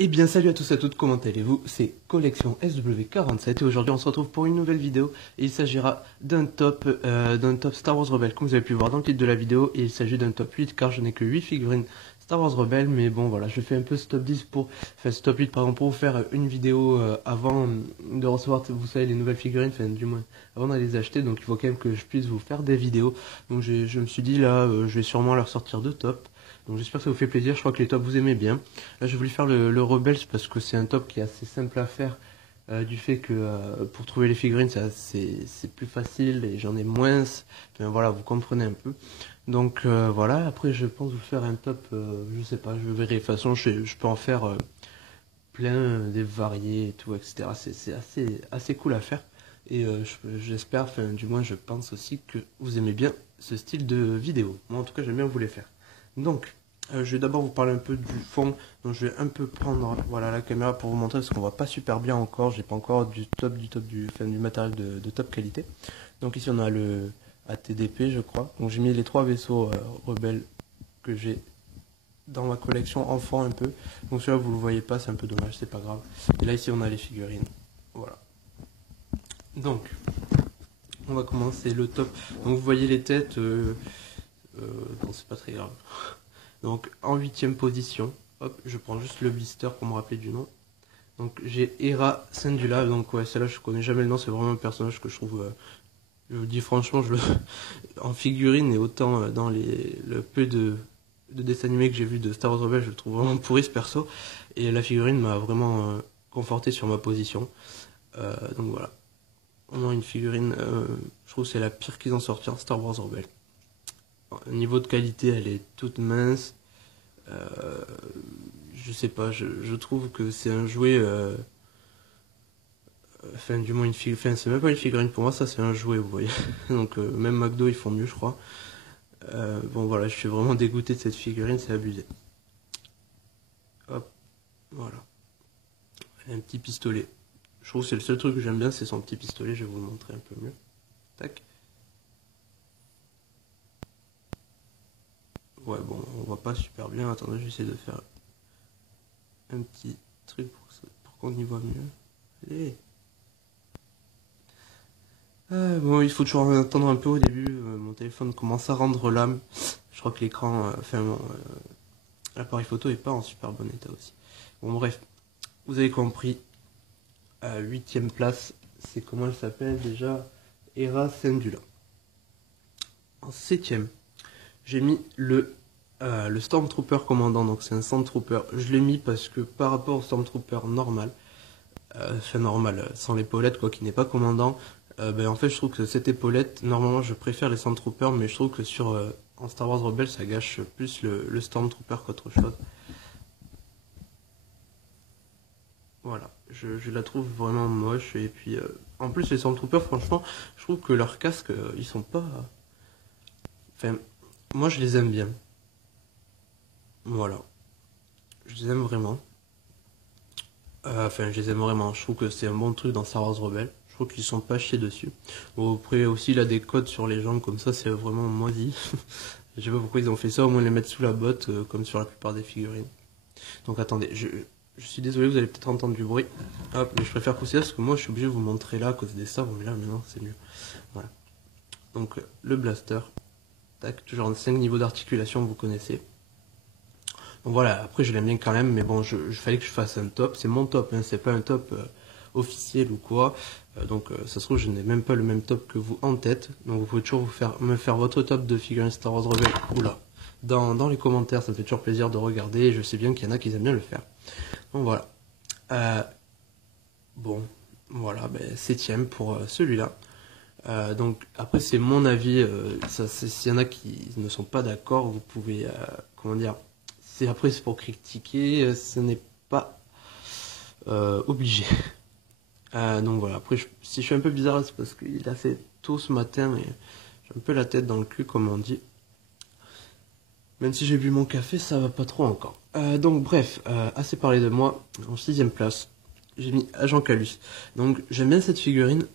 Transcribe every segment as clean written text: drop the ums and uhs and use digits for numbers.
Eh bien salut à tous et à toutes, comment allez-vous? C'est Collection SW47 et aujourd'hui on se retrouve pour une nouvelle vidéo et il s'agira d'un top Star Wars Rebelle comme vous avez pu voir dans le titre de la vidéo, et il s'agit d'un top 8 car je n'ai que 8 figurines Star Wars Rebelle, mais bon voilà, je fais un peu ce top 10 enfin ce top 8 pardon, pour vous faire une vidéo avant de recevoir, vous savez, les nouvelles figurines, enfin du moins avant d'aller les acheter, donc il faut quand même que je puisse vous faire des vidéos. Donc je me suis dit là, je vais sûrement leur sortir deux tops. Donc j'espère que ça vous fait plaisir, je crois que les tops vous aimez bien. Là j'ai voulu faire le Rebels parce que c'est un top qui est assez simple à faire, du fait que pour trouver les figurines c'est plus facile et j'en ai moins. Enfin voilà, vous comprenez un peu. Donc voilà, après je pense vous faire un top, je sais pas, je verrai. De toute façon je peux en faire plein, des variés et tout, etc. C'est assez cool à faire. Et j'espère, enfin du moins je pense aussi que vous aimez bien ce style de vidéo. Moi en tout cas j'aime bien vous les faire. Donc je vais d'abord vous parler un peu du fond. Donc je vais un peu prendre voilà la caméra pour vous montrer parce qu'on voit pas super bien encore. J'ai pas encore du matériel de top qualité. Donc ici on a le ATDP je crois. Donc j'ai mis les trois vaisseaux rebelles que j'ai dans ma collection enfant un peu. Donc celui-là vous le voyez pas, c'est un peu dommage, c'est pas grave. Et là ici on a les figurines. Voilà. Donc on va commencer le top. Donc vous voyez les têtes. Non c'est pas très grave. Donc en 8ème position, hop, je prends juste le blister pour me rappeler du nom. Donc j'ai Hera Syndulla, donc ouais, celle-là je connais jamais le nom, c'est vraiment un personnage que je trouve, je vous dis franchement, en figurine et autant dans le peu de dessins animés que j'ai vu de Star Wars Rebels, je le trouve vraiment pourri ce perso. Et la figurine m'a vraiment conforté sur ma position. Donc voilà, on a une figurine, je trouve que c'est la pire qu'ils ont sorti en Star Wars Rebels. Niveau de qualité, elle est toute mince. Je sais pas, je trouve que c'est un jouet. Enfin, du moins, une figurine. Enfin, c'est même pas une figurine pour moi, ça c'est un jouet, vous voyez. Donc, même McDo ils font mieux, je crois. Bon, voilà, je suis vraiment dégoûté de cette figurine, c'est abusé. Hop, voilà. Elle a un petit pistolet. Je trouve que c'est le seul truc que j'aime bien, c'est son petit pistolet, je vais vous le montrer un peu mieux. Tac. Ouais, bon, on voit pas super bien. Attendez, j'essaie de faire un petit truc pour qu'on y voit mieux. Allez. Bon, il faut toujours attendre un peu au début. Mon téléphone commence à rendre l'âme. Je crois que l'écran, l'appareil photo est pas en super bon état aussi. Bon, bref, vous avez compris. 8ème place, c'est comment elle s'appelle déjà? Hera Syndulla. En 7ème, j'ai mis le Stormtrooper commandant, donc c'est un Stormtrooper. Je l'ai mis parce que par rapport au Stormtrooper normal, sans l'épaulette, quoi, qui n'est pas commandant, en fait je trouve que cette épaulette, normalement je préfère les Stormtroopers, mais je trouve que en Star Wars Rebels ça gâche plus le Stormtrooper qu'autre chose. Voilà, je la trouve vraiment moche, et puis en plus les Stormtroopers, franchement, je trouve que leurs casques, ils sont pas... Enfin, moi je les aime bien. Voilà, je les aime vraiment. Je les aime vraiment. Je trouve que c'est un bon truc dans Star Wars Rebels. Je trouve qu'ils sont pas chiés dessus. Bon, après aussi, il a des codes sur les jambes comme ça, c'est vraiment moisi. Je sais pas pourquoi ils ont fait ça, au moins les mettre sous la botte, comme sur la plupart des figurines. Donc attendez, je suis désolé, vous allez peut-être entendre du bruit. Hop, mais je préfère pousser ça parce que moi je suis obligé de vous montrer là à cause des stars, mais là maintenant c'est mieux. Voilà. Donc le blaster. Tac, toujours 5 niveaux d'articulation, vous connaissez. Donc voilà, après je l'aime bien quand même, mais bon, je fallait que je fasse un top. C'est mon top, hein, c'est pas un top officiel ou quoi. Ça se trouve, je n'ai même pas le même top que vous en tête. Donc vous pouvez toujours me faire votre top de figurines Star Wars Rebels. Oula, dans les commentaires, ça me fait toujours plaisir de regarder. Et je sais bien qu'il y en a qui aiment bien le faire. Donc voilà. Bon, voilà, 7ème pour celui-là. Donc après c'est mon avis. S'il y en a qui ne sont pas d'accord, vous pouvez, comment dire. Après c'est pour critiquer, ce n'est pas obligé. Donc voilà, après si je suis un peu bizarre, c'est parce qu'il a fait tôt ce matin et j'ai un peu la tête dans le cul comme on dit. Même si j'ai bu mon café, ça va pas trop encore. Donc bref, assez parlé de moi. En 6ème place, j'ai mis Agent Kallus. Donc j'aime bien cette figurine,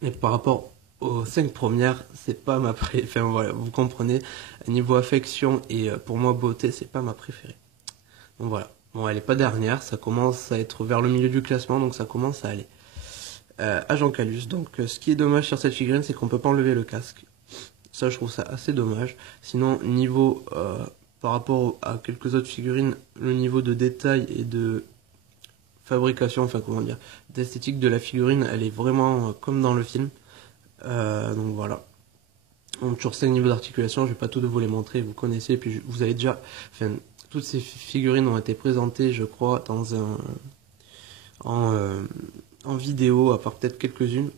mais par rapport aux 5 premières, c'est pas ma préférée. Enfin voilà, vous comprenez, niveau affection et pour moi beauté, c'est pas ma préférée. Donc voilà, Bon, elle est pas dernière, ça commence à être vers le milieu du classement, donc ça commence à aller. Agent Calus, donc ce qui est dommage sur cette figurine, c'est qu'on peut pas enlever le casque. Ça, je trouve ça assez dommage. Sinon, niveau par rapport à quelques autres figurines, le niveau de détail et de fabrication, enfin comment dire, d'esthétique de la figurine, elle est vraiment comme dans le film. Donc voilà. On a toujours 5 niveaux d'articulation, je vais pas tout de vous les montrer, vous connaissez, et puis vous avez déjà, enfin, toutes ces figurines ont été présentées, je crois, dans en, euh, en vidéo, à part peut-être quelques-unes.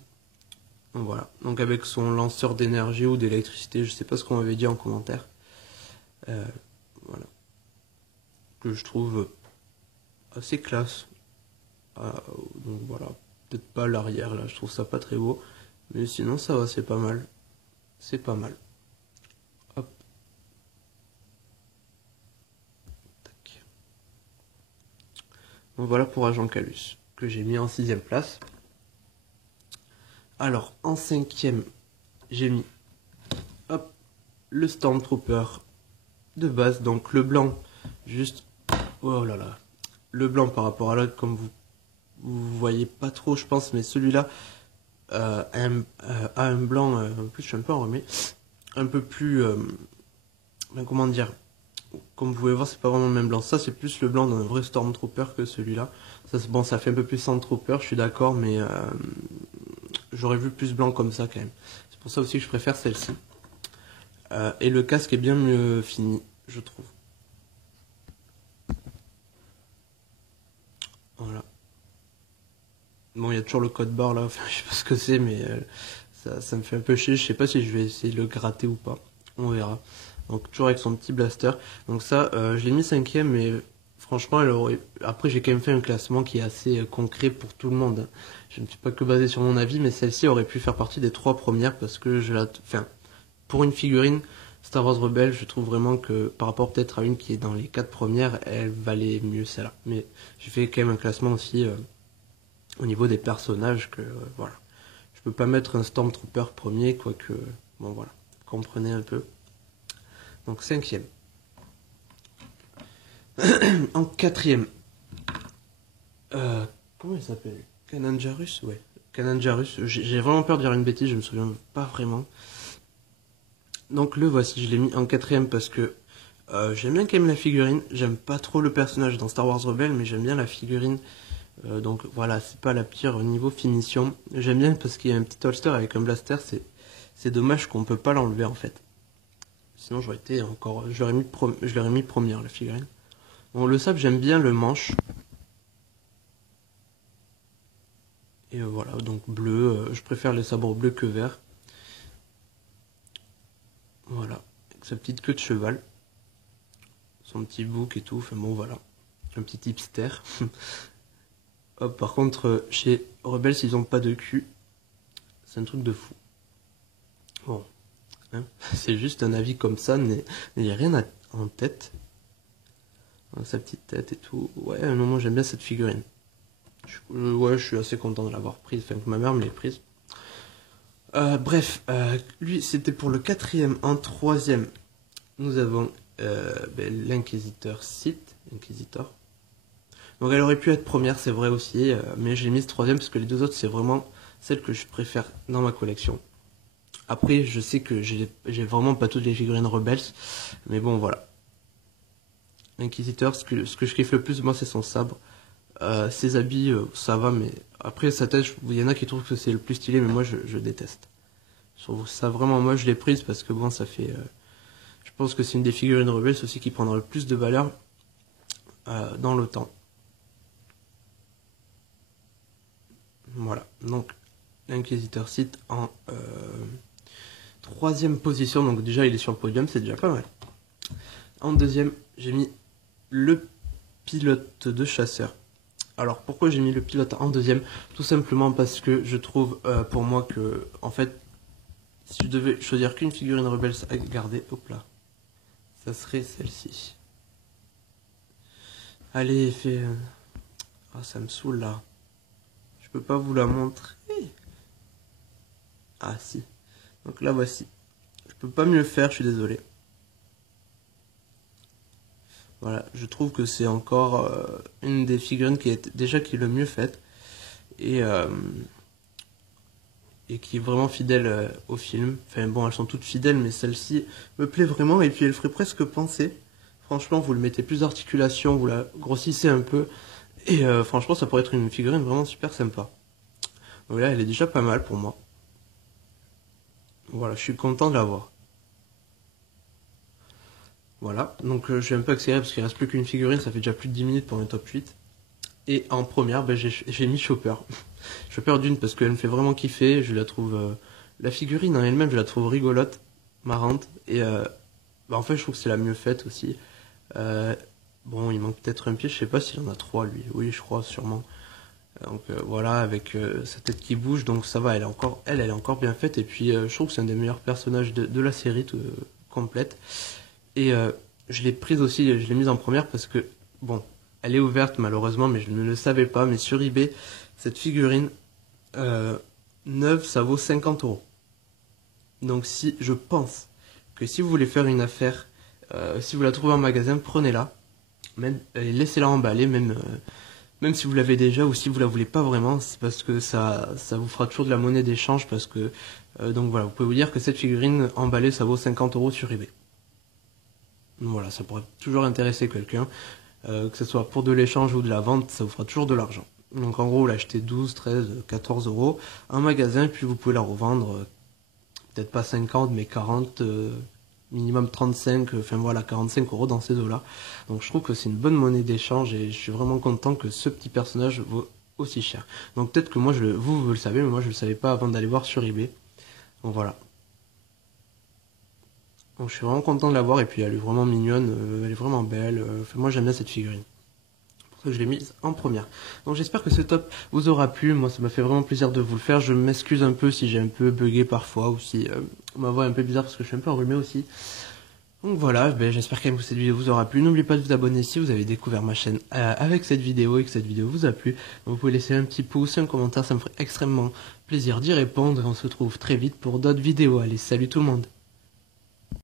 Donc voilà, donc avec son lanceur d'énergie ou d'électricité, je sais pas ce qu'on m'avait dit en commentaire. Euh, voilà, que je trouve assez classe. Donc voilà, peut-être pas l'arrière là, je trouve ça pas très beau, mais sinon ça va, c'est pas mal. C'est pas mal. Hop, tac. Donc voilà pour Agent Calus, que j'ai mis en 6ème place. Alors, en 5ème, j'ai mis hop, le Stormtrooper de base, donc le blanc, juste, oh là là, le blanc par rapport à l'autre, comme vous voyez pas trop, je pense, mais celui-là a un blanc, en plus je suis un peu enrhumé, un peu plus, ben, comment dire, comme vous pouvez voir, c'est pas vraiment le même blanc. Ça, c'est plus le blanc d'un vrai Stormtrooper que celui-là. Ça, bon, ça fait un peu plus Stormtrooper, je suis d'accord, mais j'aurais vu plus blanc comme ça quand même. C'est pour ça aussi que je préfère celle-ci. Et le casque est bien mieux fini, je trouve. Voilà. Bon, il y a toujours le code barre là, enfin, je sais pas ce que c'est, mais ça me fait un peu chier. Je sais pas si je vais essayer de le gratter ou pas. On verra. Donc, toujours avec son petit blaster. Donc, ça, je l'ai mis 5ème, mais franchement, elle aurait... après, j'ai quand même fait un classement qui est assez concret pour tout le monde. Je ne suis pas que basé sur mon avis, mais celle-ci aurait pu faire partie des 3 premières parce que je la. Enfin, pour une figurine Star Wars Rebelle, je trouve vraiment que par rapport peut-être à une qui est dans les 4 premières, elle valait mieux celle-là. Mais j'ai fait quand même un classement aussi au niveau des personnages que voilà. Je peux pas mettre un Stormtrooper premier, quoique bon voilà, comprenez un peu. Donc 5ème. En 4ème, comment il s'appelle? Kanan Jarrus, ouais. Kanan Jarrus. J'ai vraiment peur de dire une bêtise, je me souviens pas vraiment. Donc le voici, je l'ai mis en 4ème parce que j'aime bien quand même la figurine. J'aime pas trop le personnage dans Star Wars Rebelle, mais j'aime bien la figurine. Donc voilà, c'est pas la pire au niveau finition. J'aime bien parce qu'il y a un petit holster avec un blaster. C'est dommage qu'on peut pas l'enlever en fait. Sinon j'aurais été encore, je l'aurais mis première la figurine. Bon, le sable, j'aime bien le manche. Et voilà, donc bleu. Je préfère les sabres bleus que verts. Voilà, avec sa petite queue de cheval, son petit bouc et tout. Enfin bon, voilà, un petit hipster. Hop, par contre, chez Rebels, ils ont pas de cul. C'est un truc de fou. Bon, hein, c'est juste un avis comme ça, mais il n'y a rien en tête. Sa petite tête et tout. Ouais, non, moi j'aime bien cette figurine. Ouais, je suis assez content de l'avoir prise, enfin que ma mère me l'ait prise. Bref, lui c'était pour le 4ème. En 3ème, nous avons l'Inquisiteur Sith. Inquisitor. Donc elle aurait pu être première, c'est vrai aussi, mais j'ai mise 3ème parce que les deux autres c'est vraiment celle que je préfère dans ma collection. Après, je sais que j'ai vraiment pas toutes les figurines Rebels, mais bon voilà. Inquisiteur, ce que je kiffe le plus, moi, c'est son sabre. Ses habits, ça va, mais après, sa tête, il y en a qui trouvent que c'est le plus stylé, mais moi, je déteste. Je trouve ça vraiment moche, je l'ai prise parce que bon, ça fait. Je pense que c'est une des figurines rebelles aussi qui prendra le plus de valeur dans le temps. Voilà, donc l'Inquisiteur Sith en 3ème position, donc déjà il est sur le podium, c'est déjà pas mal. En 2ème, j'ai mis le pilote de chasseur. Alors pourquoi j'ai mis le pilote en 2ème? Tout simplement parce que je trouve pour moi que en fait si je devais choisir qu'une figurine rebelle à garder, hop là, ça serait celle-ci. Allez, fais... Ah, ça me saoule là. Je peux pas vous la montrer. Ah si. Donc là voici. Je peux pas mieux faire, je suis désolé. Voilà, je trouve que c'est encore une des figurines qui est le mieux faite et, euh, et qui est vraiment fidèle au film. Enfin bon, elles sont toutes fidèles, mais celle-ci me plaît vraiment et puis elle ferait presque penser. Franchement, vous le mettez plus d'articulation, vous la grossissez un peu et franchement, ça pourrait être une figurine vraiment super sympa. Donc là, elle est déjà pas mal pour moi. Voilà, je suis content de l'avoir. Voilà, donc je suis un peu accéléré parce qu'il reste plus qu'une figurine, ça fait déjà plus de 10 minutes pour un top 8. Et en première, ben, j'ai mis Chopper. Chopper d'une parce qu'elle me fait vraiment kiffer, je la trouve... la figurine en elle-même, je la trouve rigolote, marrante, et bah, en fait je trouve que c'est la mieux faite aussi. Euh, bon, il manque peut-être un pied, je sais pas s'il en a trois lui, oui je crois sûrement. Donc voilà, avec sa tête qui bouge, donc ça va, elle est encore bien faite, et puis je trouve que c'est un des meilleurs personnages de la série complète. Et je l'ai prise aussi, je l'ai mise en première parce que, bon, elle est ouverte malheureusement, mais je ne le savais pas. Mais sur eBay, cette figurine euh, neuve, ça vaut 50 €. Donc si je pense que si vous voulez faire une affaire, si vous la trouvez en magasin, prenez-la, même et laissez-la emballer, même si vous l'avez déjà ou si vous la voulez pas vraiment, c'est parce que ça vous fera toujours de la monnaie d'échange parce que donc voilà, vous pouvez vous dire que cette figurine emballée, ça vaut 50 € sur eBay. Voilà, ça pourrait toujours intéresser quelqu'un, que ce soit pour de l'échange ou de la vente, ça vous fera toujours de l'argent. Donc en gros, vous l'achetez 12, 13, 14 € en magasin, puis vous pouvez la revendre, peut-être pas 50, mais 40, minimum 35, enfin voilà, 45 € dans ces eaux-là. Donc je trouve que c'est une bonne monnaie d'échange et je suis vraiment content que ce petit personnage vaut aussi cher. Donc peut-être que moi, vous le savez, mais moi je le savais pas avant d'aller voir sur eBay. Donc voilà. Donc je suis vraiment content de la voir et puis elle est vraiment mignonne, elle est vraiment belle. Enfin, moi j'aime bien cette figurine. C'est pour ça que je l'ai mise en première. Donc j'espère que ce top vous aura plu. Moi ça m'a fait vraiment plaisir de vous le faire. Je m'excuse un peu si j'ai un peu bugué parfois ou si ma voix est un peu bizarre parce que je suis un peu enrhumé aussi. Donc voilà, ben, j'espère quand même que cette vidéo vous aura plu. N'oubliez pas de vous abonner si vous avez découvert ma chaîne avec cette vidéo et que cette vidéo vous a plu. Donc, vous pouvez laisser un petit pouce, un commentaire, ça me ferait extrêmement plaisir d'y répondre. Et on se retrouve très vite pour d'autres vidéos. Allez, salut tout le monde!